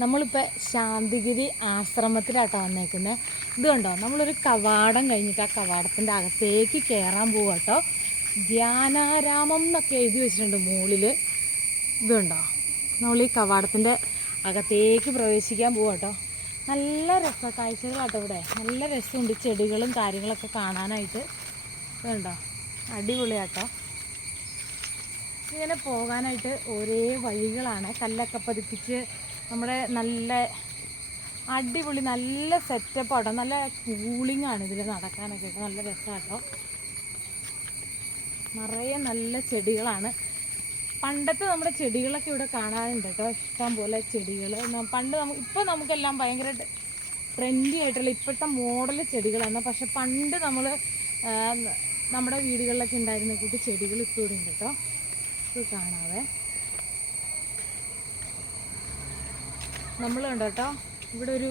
നമ്മളിപ്പോൾ ശാന്തിഗിരി ആശ്രമത്തിലാട്ടോ വന്നേക്കുന്നത് ഇത് കണ്ടോ നമ്മളൊരു കവാടം കഴിഞ്ഞിട്ട് ആ കവാടത്തിന്റെ അകത്തേക്ക് കയറാൻ പോവുക ധ്യാനാരാമം എന്നൊക്കെ എഴുതി വെച്ചിട്ടുണ്ട് മുകളിൽ ഇതുണ്ടോ നമ്മൾ ഈ കവാടത്തിന്റെ അകത്തേക്ക് പ്രവേശിക്കാൻ പോവുക നല്ല രസ കാഴ്ചകളാട്ടോ ഇവിടെ. നല്ല രസമുണ്ട് ചെടികളും കാര്യങ്ങളൊക്കെ കാണാനായിട്ട്. ഇതുണ്ടോ അടിപൊളിയാട്ടോ. ഇങ്ങനെ പോകാനായിട്ട് ഒരേ വഴികളാണ്. കല്ലൊക്കെ പതിപ്പിച്ച് നമ്മുടെ നല്ല അടിപൊളി നല്ല സെറ്റപ്പ് ആട്ടോ. നല്ല കൂളിംഗ് ആണ് ഇതിൽ നടക്കാനൊക്കെ. നല്ല രസമാട്ടോ നിറയെ നല്ല ചെടികളാണ്. പണ്ടത്തെ നമ്മുടെ ചെടികളൊക്കെ ഇവിടെ കാണാറുണ്ട് കേട്ടോ. ഇഷ്ടം പോലെ ചെടികൾ പണ്ട് നമുക്ക് ഇപ്പോൾ നമുക്കെല്ലാം ഭയങ്കര ട്രെൻഡി ആയിട്ടുള്ള ഇപ്പോഴത്തെ മോഡൽ ചെടികളാണ്. പക്ഷെ പണ്ട് നമ്മൾ നമ്മുടെ വീടുകളിലൊക്കെ ഉണ്ടായിരുന്ന കൂട്ടി ചെടികൾ ഇവിടെ ഉണ്ട് കേട്ടോ. ഇത് കാണാവേ. നമ്മൾ കണ്ടോ കേട്ടോ ഇവിടെ ഒരു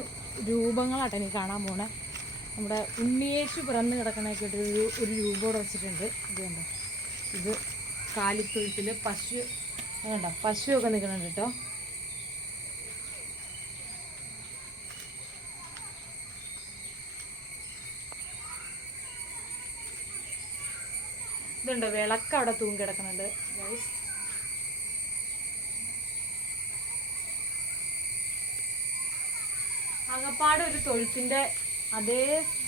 രൂപങ്ങളാട്ടോ എനിക്ക് കാണാൻ പോണേ. നമ്മുടെ ഉണ്ണിയേശു പിറന്ന് കിടക്കണൊക്കെ ഒരു ഒരു രൂപം വെച്ചിട്ടുണ്ട്. ഇത് കണ്ടോ? ഇത് കാലിത്തൊഴുത്തിൽ പശു അത് കണ്ടോ? പശുവൊക്കെ നിൽക്കുന്നുണ്ട് കേട്ടോ ഇതുണ്ടോ വിളക്ക് അവിടെ തൂങ്ങി കിടക്കുന്നുണ്ട്. ഗൈസ് അകപ്പാട് ഒരു തൊഴുത്തിന്റെ അതേ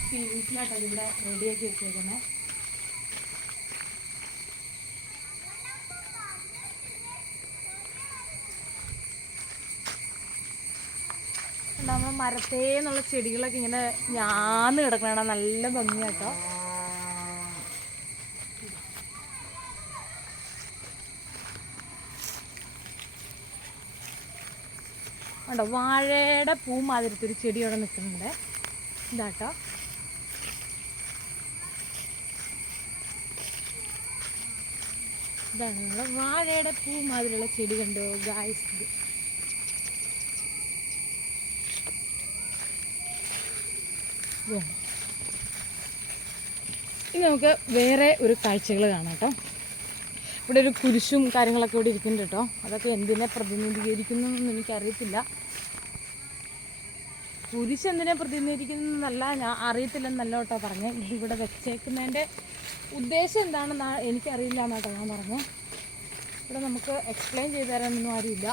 ഫീലിംഗിലായിട്ടാണ് ഇവിടെ റെഡിയാക്കി വെച്ചേക്കുന്നത് നമ്മൾ മരത്തേന്നുള്ള ചെടികളൊക്കെ ഇങ്ങനെ ഞാന്ന് കിടക്കണ നല്ല ഭംഗിയാട്ടോ. ഉണ്ടോ വാഴയുടെ പൂ മാതിരത്തെ ഒരു ചെടി അവിടെ നിൽക്കുന്നുണ്ട്. ഇതാട്ടോ. ഇതാണ് നമ്മൾ വാഴയുടെ പൂ മാതിരിയുള്ള ചെടി കണ്ടോ ഗായ്സ്. ഇനി നമുക്ക് വേറെ ഒരു കാഴ്ചകൾ കാണാം കേട്ടോ. ഇവിടെ ഒരു കുരിശും കാര്യങ്ങളൊക്കെ ഇവിടെ ഇരിക്കുന്നുണ്ട് കേട്ടോ. അതൊക്കെ എന്തിനെ പ്രതിനിധീകരിക്കുന്നു എന്നൊന്നും എനിക്കറിയത്തില്ല. കുരിശ് എന്തിനെ പ്രതിനിധീകരിക്കുന്നതെന്നല്ല ഞാൻ അറിയത്തില്ലെന്നല്ല കേട്ടോ പറഞ്ഞത് ഇവിടെ വെച്ചേക്കുന്നതിന്റെ ഉദ്ദേശം എന്താണെന്ന് എനിക്കറിയില്ല എന്നാട്ടോ ഞാൻ പറഞ്ഞു. ഇവിടെ നമുക്ക് എക്സ്പ്ലെയിൻ ചെയ്തു തരാനൊന്നും ആരുമില്ല.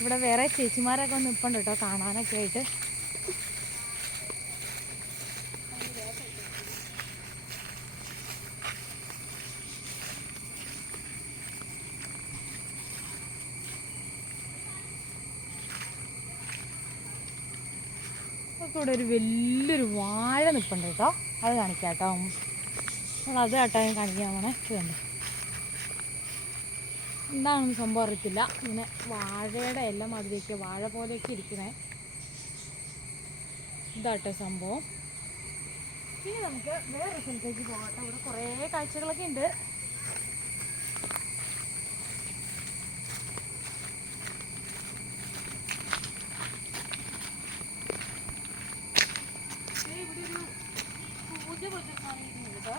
ഇവിടെ വേറെ ചേച്ചിമാരൊക്കെ ഒന്ന് നിൽപ്പുണ്ട് കേട്ടോ കാണാനൊക്കെ ആയിട്ട്. ഇവിടെ ഒരു വലിയൊരു വാഴ നിൽപ്പുണ്ട് കേട്ടോ. അത് കാണിക്കാം കേട്ടോ. നമ്മൾ അത് കേട്ടോ ഞാൻ കാണിക്കാൻ എന്താണെന്ന് സംഭവം അറിയത്തില്ല. ഇങ്ങനെ വാഴയുടെ എല്ലാം മാതിരിയൊക്കെ വാഴ പോലെയൊക്കെ ഇരിക്കണേ. ഇതാട്ടോ സംഭവം. ഇനി നമുക്ക് വേറെ സ്ഥലത്തേക്ക് പോകട്ടെ ഇവിടെ കുറേ കാഴ്ചകളൊക്കെ ഉണ്ട് ദേ ഇവിടെ ഒരു പൂജ പോലത്തെ സാധനം ഇരിക്കുന്നുണ്ട് കേട്ടോ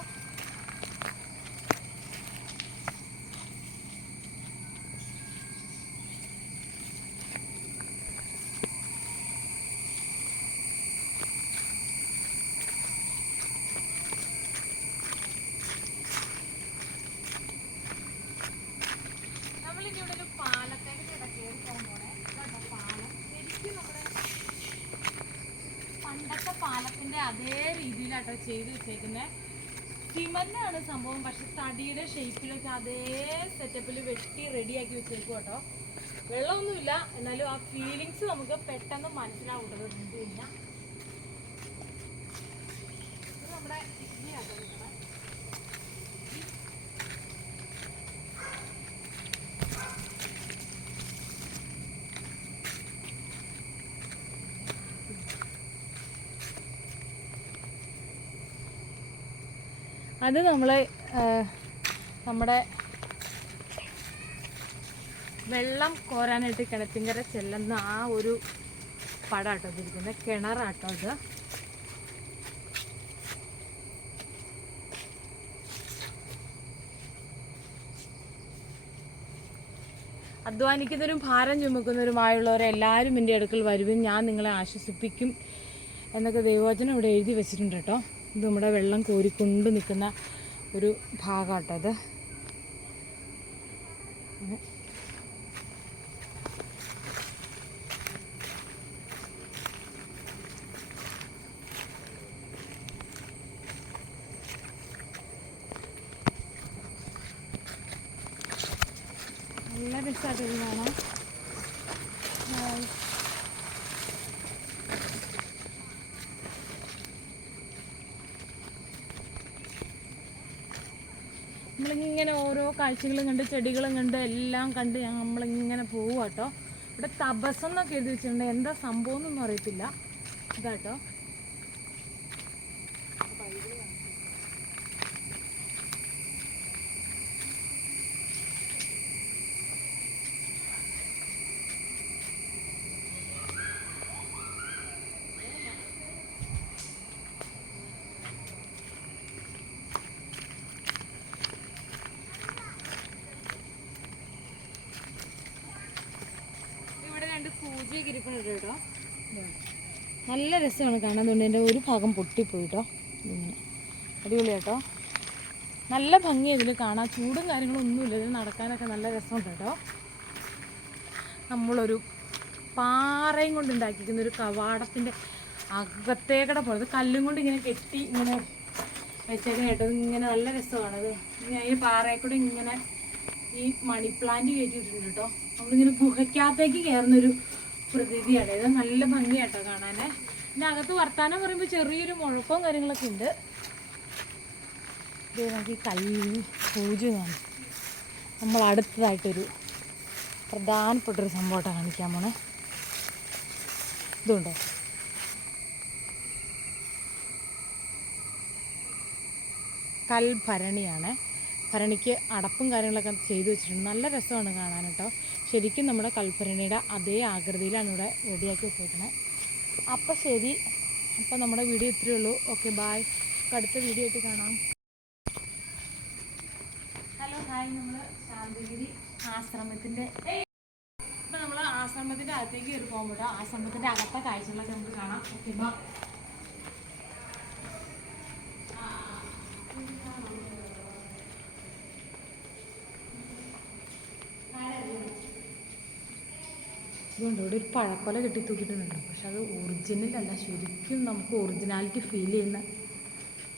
നമ്മളിനി ഇവിടെ ഒരു പാലത്തേക്ക് കയറി പോകാൻ പോണേ ഇതാട്ടോ പാലം ശരിക്കും നമ്മുടെ പണ്ടത്തെ പാലത്തിന്റെ അതേ രീതിയിലാട്ടോ ചെയ്ത് വെച്ചേക്കുന്നത് സിമന്റാണ് സംഭവം. പക്ഷെ തടിയുടെ ഷേപ്പിലൊക്കെ അതേ സെറ്റപ്പിൽ വെട്ടി റെഡിയാക്കി വെച്ചേക്കും കേട്ടോ വെള്ളമൊന്നുമില്ല. എന്നാലും ആ ഫീലിങ്സ് നമുക്ക് പെട്ടെന്ന് മനസ്സിലാവും കേട്ടോ അത് നമ്മൾ നമ്മുടെ വെള്ളം കോരാനായിട്ട് കിണറ്റിങ്കര ചെല്ലുന്ന ആ ഒരു പടാട്ടോ ഇരിക്കുന്നത്. കിണറാട്ടോ ഇത്. അധ്വാനിക്കുന്നവരും ഭാരം ചുമക്കുന്നവരുമായുള്ളവരെ എല്ലാവരും എന്റെ അടുക്കൽ വരുവിൻ. ഞാൻ നിങ്ങളെ ആശ്വസിപ്പിക്കും എന്നൊക്കെ ദൈവോചനം ഇവിടെ എഴുതി വെച്ചിട്ടുണ്ട് കേട്ടോ. ഇത് നമ്മുടെ വെള്ളം കോരിക്കൊണ്ട് നിൽക്കുന്ന ഒരു ഭാഗമാട്ടോ ഇത് നല്ല രസമായിട്ട് ഇത് കാണാം ഹായ്. നമ്മളിങ്ങനെ ഓരോ കാഴ്ചകളും കണ്ട് ചെടികളും കണ്ട് എല്ലാം കണ്ട് നമ്മളിങ്ങനെ പോവുക കേട്ടോ ഇവിടെ തപസം എന്നൊക്കെ എഴുതി വെച്ചിട്ടുണ്ട്. എന്താ സംഭവം എന്നൊന്നും അറിയത്തില്ല. ഇതാട്ടോ ഇവിടെ രണ്ട് പൂജയൊക്കെ ഇരിക്കുന്നുണ്ട് കേട്ടോ നല്ല രസമാണ് കാണാൻ എന്റെ ഒരു ഭാഗം പൊട്ടിപ്പോയിട്ടോ. ഇങ്ങനെ. അടിപൊളി കേട്ടോ നല്ല ഭംഗി ഇതിൽ കാണാൻ ചൂടും കാര്യങ്ങളും ഒന്നുമില്ല. ഇതിൽ നടക്കാനൊക്കെ നല്ല രസമുണ്ട് കേട്ടോ. നമ്മളൊരു പാറയും കൊണ്ട് ഉണ്ടാക്കിയിരിക്കുന്ന ഒരു കവാടത്തിന്റെ അകത്തേക്കട പോയത് കല്ലും കൊണ്ട് ഇങ്ങനെ കെട്ടി ഇങ്ങനെ വെച്ചേക്കുന്ന കേട്ടോ. ഇങ്ങനെ നല്ല രസമാണ് അത് ഈ പാറയിൽ കൂടെ ഇങ്ങനെ ഈ മണി പ്ലാന്റ് കയറ്റിയിട്ടുണ്ട് കേട്ടോ. നമ്മളിങ്ങനെ ഗുഹയ്ക്കകത്തേക്ക് കയറുന്നൊരു പ്രതീതിയാണ്. ഇത് നല്ല ഭംഗിയാട്ടോ കാണാനേ. പിന്നെ അകത്ത് വർത്താനം പറയുമ്പോൾ ചെറിയൊരു മുഴക്കവും കാര്യങ്ങളൊക്കെ ഉണ്ട്. ഇത് നമുക്ക് ഈ കല്ലിൽ പൂജ നമ്മൾ അടുത്തതായിട്ടൊരു പ്രധാനപ്പെട്ടൊരു സംഭവമായിട്ട് കാണിക്കാൻ പോണേ. ഇതുണ്ടോ? കൽഭരണിയാണ്. ഭരണിക്ക് അടപ്പും കാര്യങ്ങളൊക്കെ ചെയ്തു വെച്ചിട്ടുണ്ട്. നല്ല രസമാണ് കാണാൻ കേട്ടോ. ശരിക്കും നമ്മുടെ കൽപ്പരണിയുടെ അതേ ആകൃതിയിലാണ് ഇവിടെ റെഡിയാക്കി വെച്ചേക്കുന്നത് അപ്പോൾ ശരി. അപ്പോൾ നമ്മുടെ വീഡിയോ ഇത്രയേ ഉള്ളൂ. ഓക്കെ ബായ് അടുത്ത വീഡിയോ ആയിട്ട് കാണാം. Hello hi. നമ്മൾ ശാന്തഗിരി ആശ്രമത്തിന്റെ ഇപ്പം നമ്മൾ ആശ്രമത്തിന്റെ അകത്തേക്ക് കയറി പോകുമ്പോൾ ആശ്രമത്തിന്റെ അകത്തെ കാഴ്ചകളൊക്കെ നമുക്ക് കാണാം. ഓക്കെ ബാ ഇതുകൊണ്ട് ഇവിടെ ഒരു പഴക്കൊല കെട്ടി തൂക്കിയിട്ടുണ്ട്. പക്ഷെ അത് ഒറിജിനൽ അല്ല. ശരിക്കും നമുക്ക് ഒറിജിനാലിറ്റി ഫീൽ ചെയ്യുന്ന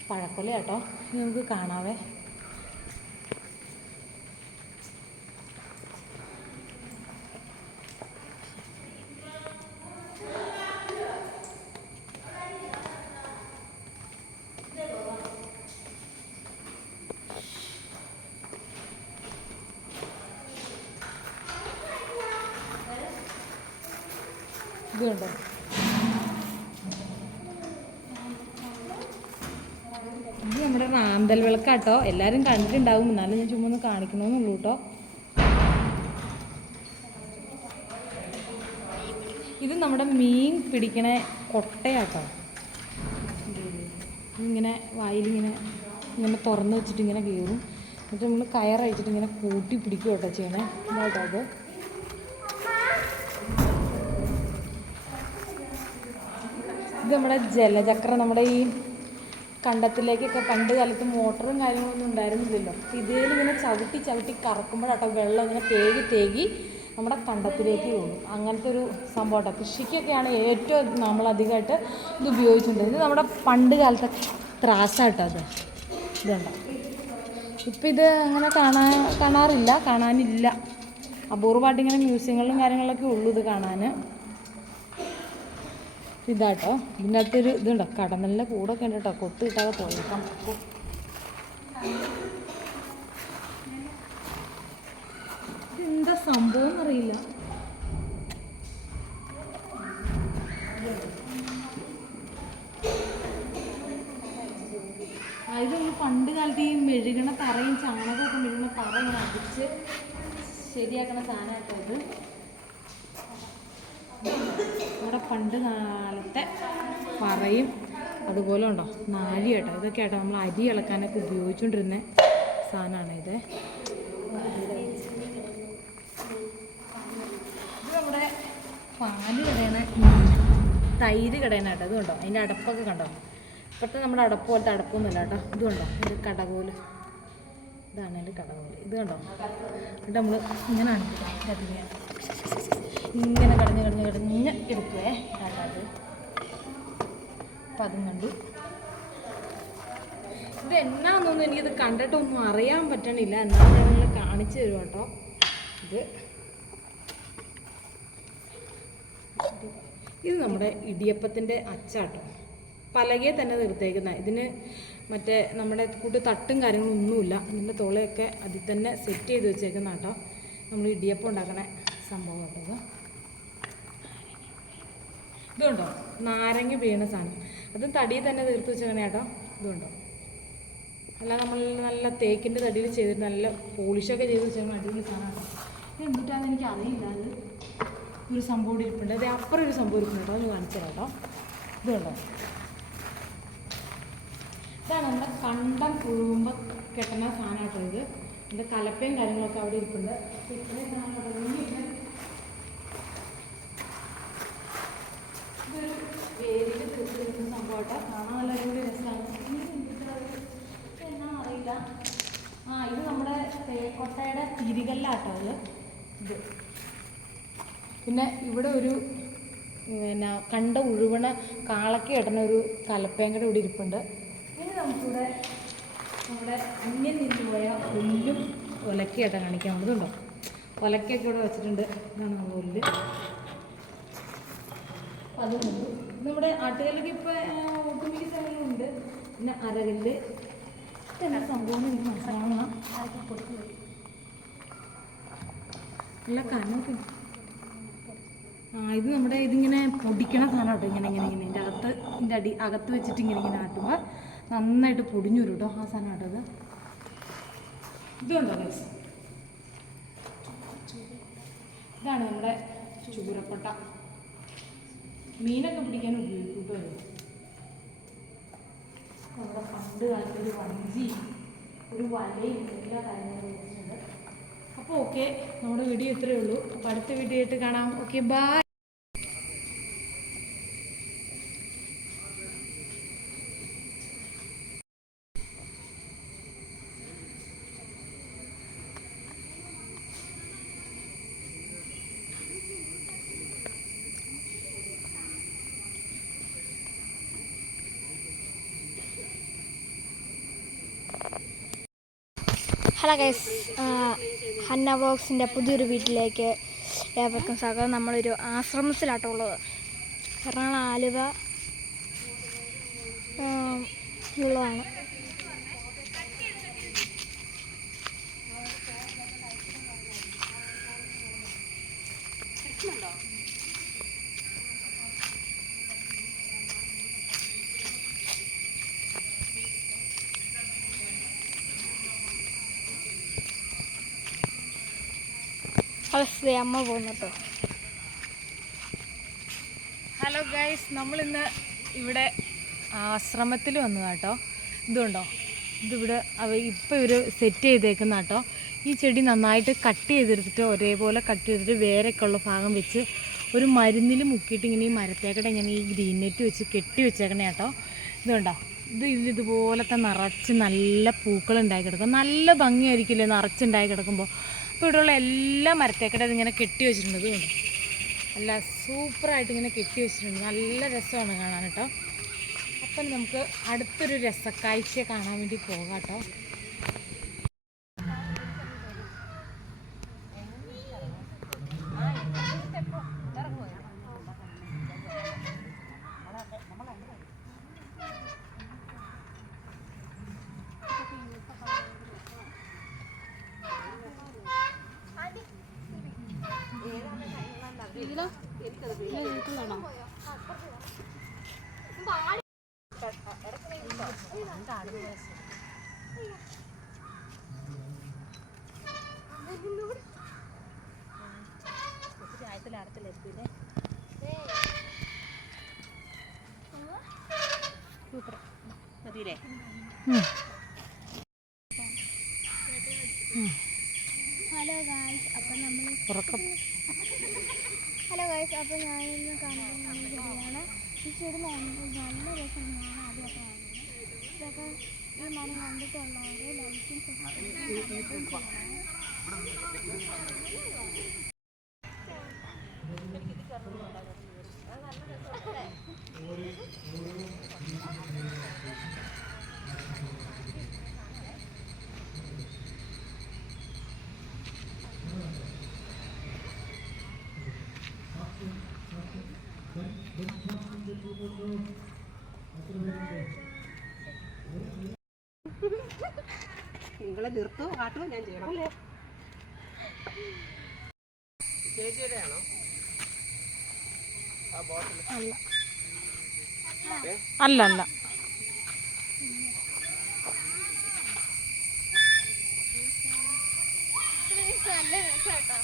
പഴക്കൊല കേട്ടോ ഇനി നമുക്ക് കാണാവേ ഇത് കണ്ടോ ഇത് നമ്മുടെ വിളക്കാട്ടോ എല്ലാവരും കണ്ടിട്ടുണ്ടാവും. എന്നാലും ഞാൻ ചുമ്മാ ഒന്ന് കാണിക്കണമെന്നുള്ളൂ കേട്ടോ. ഇത് നമ്മുടെ മീൻ പിടിക്കണ കൊട്ടയാട്ടോ. ഇങ്ങനെ വായിലിങ്ങനെ ഇങ്ങനെ തുറന്ന് വെച്ചിട്ട് ഇങ്ങനെ കയറും എന്നിട്ട് നമ്മൾ കയറഴിച്ചിട്ട് ഇങ്ങനെ കൂട്ടി പിടിക്കും കേട്ടോ ചെയ്യണേ. ഇതാട്ടോ അത് ഇത് നമ്മുടെ ജലചക്രം നമ്മുടെ ഈ കണ്ടത്തിലേക്കൊക്കെ പണ്ട് കാലത്ത് മോട്ടറും കാര്യങ്ങളൊന്നും ഉണ്ടായിരുന്നില്ലല്ലോ. ഇതിൽ ഇങ്ങനെ ചവിട്ടി ചവിട്ടി കറക്കുമ്പോഴാട്ടോ വെള്ളം ഇങ്ങനെ തേകി തേകി നമ്മുടെ കണ്ടത്തിലേക്ക് പോകും. അങ്ങനത്തെ ഒരു സംഭവം കൃഷിക്കൊക്കെയാണ് ഏറ്റവും നമ്മൾ അധികമായിട്ട് ഇത് ഉപയോഗിച്ചിട്ടുണ്ട് ഇത് നമ്മുടെ പണ്ട് കാലത്തെ ത്രാസാട്ടോ അത്. ഇതുണ്ട്? ഇപ്പം ഇത് അങ്ങനെ കാണാൻ കാണാറില്ല കാണാനില്ല. അപൂർവമായിട്ട് ഇങ്ങനെ മ്യൂസിയങ്ങളിലും കാര്യങ്ങളിലൊക്കെ ഉള്ളൂ ഇത് കാണാൻ. ഇതാട്ടോ. ഇതിന്റെ അകത്തൊരു ഇതുണ്ടോ? കടന്നലിന്റെ കൂടൊക്കെ ഉണ്ട് കേട്ടോ കൊത്ത് കിട്ടാതെ പോയേക്കാം. എന്താ സംഭവം എന്നറിയില്ല. അതായത് ഈ പണ്ട് കാലത്ത് ഈ മെഴുകണ തറയും ചാണകമൊക്കെ മെഴുകണ തറ ഇങ്ങനെ അടിച്ച് ശരിയാക്കണ സാധനമാട്ടോ നമ്മുടെ പണ്ട് കാലത്തെ പറയും. അതുപോലെ ഉണ്ടോ? നാലി കേട്ടോ. ഇതൊക്കെ ആട്ടോ നമ്മൾ അരി ഇളക്കാനൊക്കെ ഉപയോഗിച്ചുകൊണ്ടിരുന്ന സാധനമാണ് ഇത്. നമ്മുടെ പാൽ കടയണ തൈര് കടയണ കേട്ടോ. ഇതുണ്ടോ അതിന്റെ അടപ്പൊക്കെ കണ്ടോ? ഇപ്പോഴത്തെ നമ്മുടെ അടപ്പ് പോലത്തെ അടപ്പൊന്നുമില്ല കേട്ടോ. ഇതുണ്ടോ ഇത് കടകോൽ. ഇതാണ് എന്റെ കടകോൽ. ഇത് കണ്ടോ? എന്നിട്ട് നമ്മൾ ഇങ്ങനെ ആണ് ഇതിനെ ഇങ്ങനെ കടഞ്ഞ് കടഞ്ഞ് കടഞ്ഞ് എടുക്കുവേ. അതായത് അത്. അപ്പം അതും കണ്ടു. ഇത് എന്നാന്നൊന്നും എനിക്കിത് കണ്ടിട്ടൊന്നും അറിയാൻ പറ്റണില്ല. എന്നാൽ ഞാൻ നിങ്ങളെ കാണിച്ചു തരും കേട്ടോ. ഇത്. ഇത് നമ്മുടെ ഇടിയപ്പത്തിന്റെ അച്ചാട്ടോ. പലകയെ തന്നെ തീർത്തേക്കുന്ന ഇതിന് മറ്റേ നമ്മുടെ കൂട്ട് തട്ടും കാര്യങ്ങളും ഒന്നുമില്ല ഇതിന്റെ തോളയൊക്കെ അതിൽ തന്നെ സെറ്റ് ചെയ്ത് വെച്ചേക്കുന്ന കേട്ടോ നമ്മൾ ഇടിയപ്പം ഉണ്ടാക്കണ സംഭവം കേട്ടോ ഇതുണ്ടോ? നാരങ്ങ വീണ സാധനം. അത് തടിയിൽ തന്നെ തീർത്ത് വെച്ചേക്കണേ കേട്ടോ. ഇതുണ്ടോ? അല്ല നമ്മൾ നല്ല തേക്കിന്റെ തടിയിൽ ചെയ്തിട്ട് നല്ല പോളിഷൊക്കെ ചെയ്ത് വെച്ചാൽ അടിപൊളി സാധനമാണ് ഇത് എന്തിട്ടാന്ന് എനിക്ക് അറിയില്ല. അത് ഒരു സംഭവം ഇരിപ്പുണ്ട്. അത് അപ്പുറം ഒരു സംഭവം ഇരിപ്പുണ്ട് കേട്ടോ. ഒന്ന് കാണിച്ചു കേട്ടോ. ഇതുണ്ടോ? ഇതാണ് നമ്മുടെ കണ്ടം പുഴുകുമ്പോൾ കെട്ടുന്ന സാധനം കേട്ടോ ഇത്. ഇതിന്റെ കലപ്പയും കാര്യങ്ങളൊക്കെ അവിടെ ഇരിപ്പുണ്ട്. ഇത്രയും സാധനം വേദിയിൽ തീർത്തിരിക്കുന്ന സംഭവം കേട്ടോ കാണാൻ നല്ല അടിപൊളി രസമാണ്. അറിയില്ല. ആ ഇത് നമ്മുടെ തേക്കോട്ടയുടെ തിരികല്ലാട്ടോ ഇത് ഇത്. പിന്നെ ഇവിടെ ഒരു പിന്നെ കണ്ട ഉഴുവണ കാളക്ക് ഇടണ ഒരു കലപ്പയും കൂടി ഇരിപ്പുണ്ട്. ഇനി നമുക്കിവിടെ നമ്മുടെ അന്യം നിന്ന് പോയ പുല്ലും ഒലക്കയായിട്ട് കാണിക്കാൻ ഇതുണ്ടോ ഒലക്കയൊക്കെ ഇവിടെ വെച്ചിട്ടുണ്ട്. ഇതാണ് അപ്പം അതും ഉണ്ട്. നമ്മുടെ ആട്ടുകല്ലൊക്കെ ഇപ്പോൾ ഒട്ടുമിക്ക സ്ഥലങ്ങളുണ്ട് പിന്നെ അരകല്ല്. ഇതെല്ലാം സംഭവം എനിക്ക് മനസ്സിലാവണം. നല്ല കനമൊക്കെ. ആ ഇത് നമ്മുടെ ഇതിങ്ങനെ പൊടിക്കണ സാധനം കേട്ടോ. ഇങ്ങനെ ഇങ്ങനെ ഇങ്ങനെ. ഇതിന്റെ അകത്ത് ഇതിന്റെ അടി അകത്ത് വെച്ചിട്ട് ഇങ്ങനെ ഇങ്ങനെ ആട്ടുമ്പോൾ നന്നായിട്ട് പൊടിഞ്ഞു വരും കേട്ടോ ആ സാധനം കേട്ടോ ഇത്. ഇതുണ്ടോ? ഇതാണ് നമ്മുടെ ചൂരപ്പട്ട. മീനൊക്കെ പിടിക്കാൻ ഉപയോഗിക്കും കേട്ടോ നമ്മുടെ പണ്ട് കാലത്ത് ഒരു വഞ്ചി ഒരു വലയും എല്ലാ കാര്യങ്ങളും വെച്ചിട്ടുണ്ട് അപ്പോൾ ഓക്കെ നമ്മുടെ വീഡിയോ ഇത്രയേ ഉള്ളൂ. അപ്പോൾ അടുത്ത വീഡിയോ ആയിട്ട് കാണാം. Okay bye hello guys Hanna വ്ളോഗ്സിന്റെ പുതിയൊരു വീട്ടിലേക്ക് ഏവർക്കും സ്വാഗതം. നമ്മളൊരു ആശ്രമത്തിലാട്ടോ ഉള്ളത്. എറണാകുളം ആലുവ ഉള്ളതാണ്. അമ്മ പോകുന്നു ഹലോ ഗൈസ് നമ്മളിന്ന് ഇവിടെ ആശ്രമത്തിൽ വന്നതാട്ടോ ഇതുണ്ടോ? ഇതിവിടെ അവ ഇപ്പോൾ ഇവർ സെറ്റ് ചെയ്തേക്കുന്ന കേട്ടോ. ഈ ചെടി നന്നായിട്ട് കട്ട് ചെയ്തെടുത്തിട്ട് ഒരേപോലെ കട്ട് ചെയ്തിട്ട് വേരൊക്കെ ഉള്ള ഭാഗം വെച്ച് ഒരു മരുന്നിൽ മുക്കിയിട്ട് ഇങ്ങനെ ഈ മരത്തേക്കടെ ഇങ്ങനെ ഈ ഗ്രീൻ നെറ്റ് വെച്ച് കെട്ടി വെച്ചേക്കണേ കേട്ടോ. ഇതുണ്ടോ? ഇത് ഇതുപോലത്തെ നിറച്ച് നല്ല പൂക്കൾ ഉണ്ടായി കിടക്കും. നല്ല ഭംഗിയായിരിക്കില്ലേ നിറച്ചുണ്ടായി കിടക്കുമ്പോൾ അപ്പോൾ ഇവിടെയുള്ള എല്ലാ മരത്തേക്കടെ ഇതിങ്ങനെ കെട്ടി വെച്ചിട്ടുണ്ട് നല്ല സൂപ്പറായിട്ട് ഇങ്ങനെ കെട്ടി വെച്ചിട്ടുണ്ട്. നല്ല രസമാണ് കാണാൻ കേട്ടോ. അപ്പം നമുക്ക് അടുത്തൊരു രസക്കാഴ്ച കാണാൻ വേണ്ടി പോകാം കേട്ടോ. ഹലോ ഗായ്സ് അപ്പം നമ്മൾ ഹലോ ഗായ്സ് അപ്പം ഞാനിന്ന് കാണുന്ന ചെടിയാണ് ഈ ചെടി നല്ല നല്ല രസം ഞാൻ ആദ്യമൊക്കെ വാങ്ങുന്നത് ഇതൊക്കെ ഈ മരം കണ്ടിട്ടുള്ളവർ ലൈക്കും സബ്സ്ക്രൈബും ചെയ്യണം നിങ്ങളെ നിർത്തോ കാട്ടോ ഞാൻ ചെയ്യണം. ചേച്ചിയുടെ ആണോ? അല്ല. അല്ല നല്ല രസം കേട്ടോ